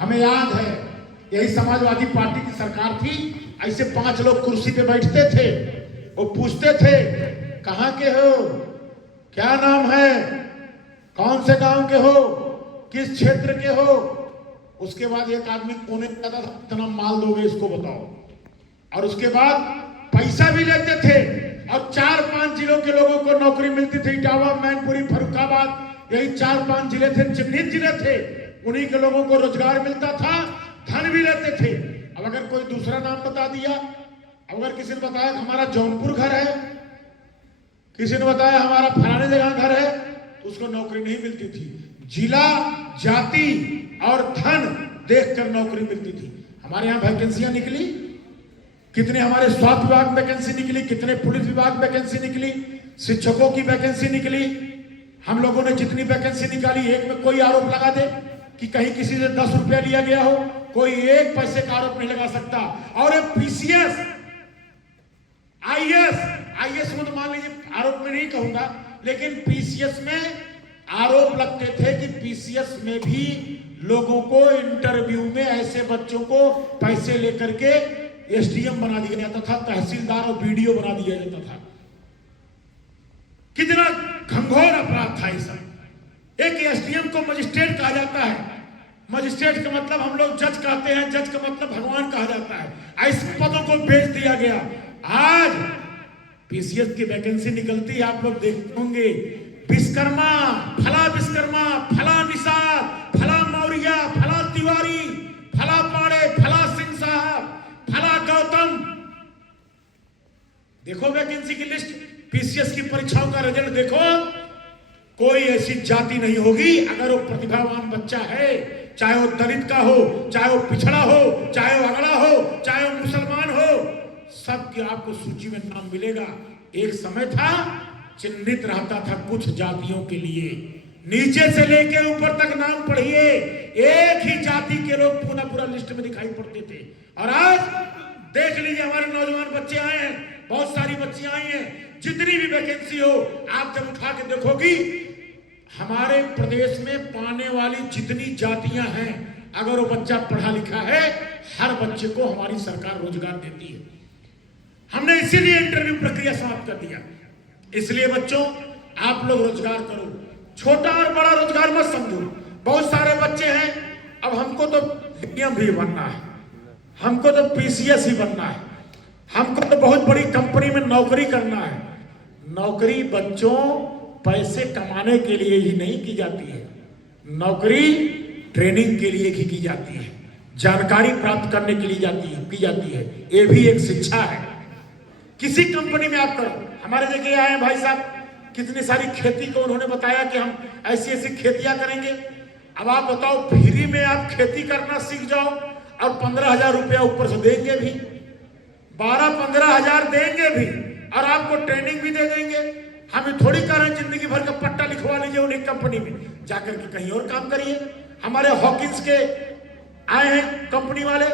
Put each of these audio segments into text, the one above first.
हमें याद है, यही समाजवादी पार्टी की सरकार थी, ऐसे 5 लोग कुर्सी पे बैठते थे, वो पूछते थे कहां के हो, क्या नाम है, कौन से गांव के हो, किस क्षेत्र के हो। उसके बाद एक आदमी कोने में कहता था कितना माल दोगे इसको बताओ, और उसके बाद पैसा भी लेते थे, और 4-5 जिलों के लोगों को नौकरी मिलती थी। इटावा, मैनपुरी, फर्रुखाबाद, यही 4-5 जिले थे, चिन्हित जिले थे, उन्हीं के लोगों को रोजगार मिलता था, धन भी लेते थे। अब अगर कोई दूसरा नाम बता दिया, अगर किसी ने बताया हमारा जौनपुर घर है, किसी ने बताया हमारा फलाने जगह घर है, तो उसको नौकरी नहीं मिलती थी। जिला, जाति और धन देखकर नौकरी मिलती थी। हमारे यहाँ वैकेंसियां निकली, कितने हमारे स्वास्थ्य विभाग में वैकेंसी निकली, कितने पुलिस विभाग में वैकेंसी निकली, शिक्षकों की वैकेंसी निकली। हम लोगों ने जितनी वैकेंसी निकाली, एक में कोई आरोप लगा दे कि कहीं किसी से 10 रुपया लिया गया हो, कोई एक पैसे का आरोप नहीं लगा सकता। और पीसीएस, आईएएस में तो मान लीजिए आरोप में नहीं कहूंगा, लेकिन पीसीएस में आरोप लगते थे कि पीसीएस में भी लोगों को इंटरव्यू में ऐसे बच्चों को पैसे लेकर के एसडीएम बना दिया जाता था, तहसीलदार और बीडीओ बना दिया जाता था। कितना घंघोर अपराध था ऐसा। एक एसडीएम को मजिस्ट्रेट कहा जाता है, मजिस्ट्रेट का मतलब हम लोग जज कहते हैं, जज का मतलब भगवान कहा जाता है। ऐसे पदों को बेच दिया गया। आज पीसीएस की वैकेंसी निकलती है, आप लोग देखते होंगे, विश्वकर्मा, फला निषाद, फला मौर्य, फला तिवारी, फला पाड़े, फला सिंह साहब, फला गौतम। देखो वैकेंसी की लिस्ट, पीसीएस की परीक्षाओं का रिजल्ट देखो, कोई ऐसी जाति नहीं होगी अगर वो प्रतिभावान बच्चा है, चाहे वो दलित का हो, चाहे वो पिछड़ा हो, चाहे वो अगड़ा हो, चाहे वो मुसलमान हो, सबके आपको सूची में नाम मिलेगा। एक समय था चिन्हित रहता था कुछ जातियों के लिए, नीचे से लेकर ऊपर तक नाम पढ़िए, एक ही जाति के लोग पूरा लिस्ट में दिखाई पड़ते थे। और आज देख लीजिए, हमारे नौजवान बच्चे आए हैं, बहुत सारी बच्चियां आई हैं, जितनी भी वैकेंसी हो आप जब उठा के देखोगी, हमारे प्रदेश में पाने वाली जितनी जातियां हैं, अगर वो बच्चा पढ़ा लिखा है, हर बच्चे को हमारी सरकार रोजगार देती है। हमने इसीलिए इंटरव्यू प्रक्रिया समाप्त कर दिया। इसलिए बच्चों, आप लोग रोजगार करो, छोटा और बड़ा रोजगार मत समझो। बहुत सारे बच्चे हैं, अब हमको तो डीएम भी बनना है, हमको तो पीसीएस ही बनना है, हमको तो बहुत बड़ी कंपनी में नौकरी करना है। नौकरी बच्चों पैसे कमाने के लिए ही नहीं की जाती है, नौकरी ट्रेनिंग के लिए ही की जाती है, जानकारी प्राप्त करने के लिए की जाती है। ये भी एक शिक्षा है। किसी कंपनी में आप करो, हमारे जगह आए हैं भाई साहब, कितनी सारी खेती को उन्होंने बताया कि हम ऐसी ऐसी खेतियां करेंगे। अब आप बताओ, फ्री में आप खेती करना सीख जाओ और 15,000 रुपया ऊपर से देंगे भी, 12-15 हजार देंगे भी, और आपको ट्रेनिंग भी दे देंगे। हमें थोड़ी कह रहे हैं जिंदगी भर का पट्टा लिखवा लीजिए उन्हीं कंपनी में, जाकर के कहीं और काम करिए। हमारे हॉकिंस के आए हैं कंपनी वाले,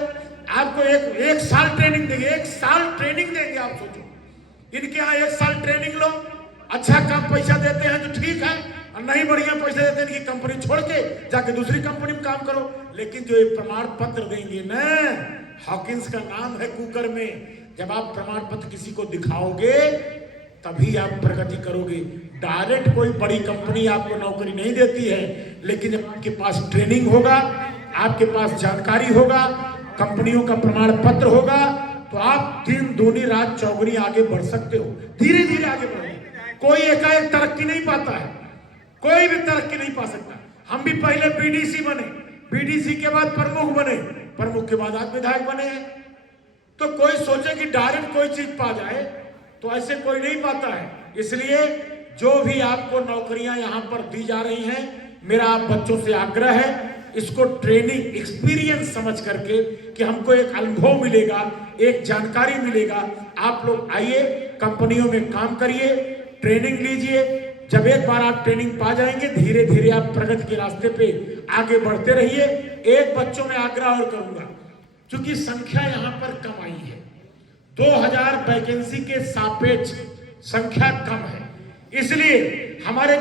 आपको एक साल ट्रेनिंग देंगे, 1 साल ट्रेनिंग देंगे। आप सोचो, इनके यहाँ 1 साल ट्रेनिंग लो, अच्छा कम पैसा देते हैं तो ठीक है, और नहीं बढ़िया पैसे देते हैं, इनकी कंपनी छोड़ के जाके दूसरी कंपनी में काम करो। लेकिन जो ये प्रमाण पत्र देंगे ना, हॉकिंस का नाम है कुकर में, जब आप प्रमाण पत्र किसी को दिखाओगे तभी आप प्रगति करोगे। डायरेक्ट कोई बड़ी कंपनी आपको नौकरी नहीं देती है, लेकिन जब आपके पास ट्रेनिंग होगा, आपके पास जानकारी होगा, कंपनियों का प्रमाण पत्र होगा, तो आप दिन दूनी रात चौगुनी आगे बढ़ सकते हो। धीरे धीरे आगे बढ़ो, कोई एकाएक तरक्की नहीं पाता है, कोई भी तरक्की नहीं पा सकता। हम भी पहले बीडीसी बने, बीडीसी के बाद प्रमुख बने, प्रमुख के बाद आप विधायक बने हैं। तो कोई सोचे कि डायरेक्ट कोई चीज पा जाए, तो ऐसे कोई नहीं पाता है। इसलिए जो भी आपको नौकरियां यहां पर दी जा रही हैं, मेरा आप बच्चों से आग्रह है, इसको ट्रेनिंग एक्सपीरियंस समझ करके कि हमको एक अनुभव मिलेगा, एक जानकारी मिलेगा। आप लोग आइए, कंपनियों में काम करिए, ट्रेनिंग लीजिए। जब एक बार आप ट्रेनिंग पा जाएंगे, धीरे धीरे आप प्रगति के रास्ते पे आगे बढ़ते रहिए। एक बच्चों में आग्रह और करूंगा, क्योंकि संख्या यहां पर कम आई है, 2000 वैकेंसी के सापेक्ष संख्या कम है, इसलिए हमारे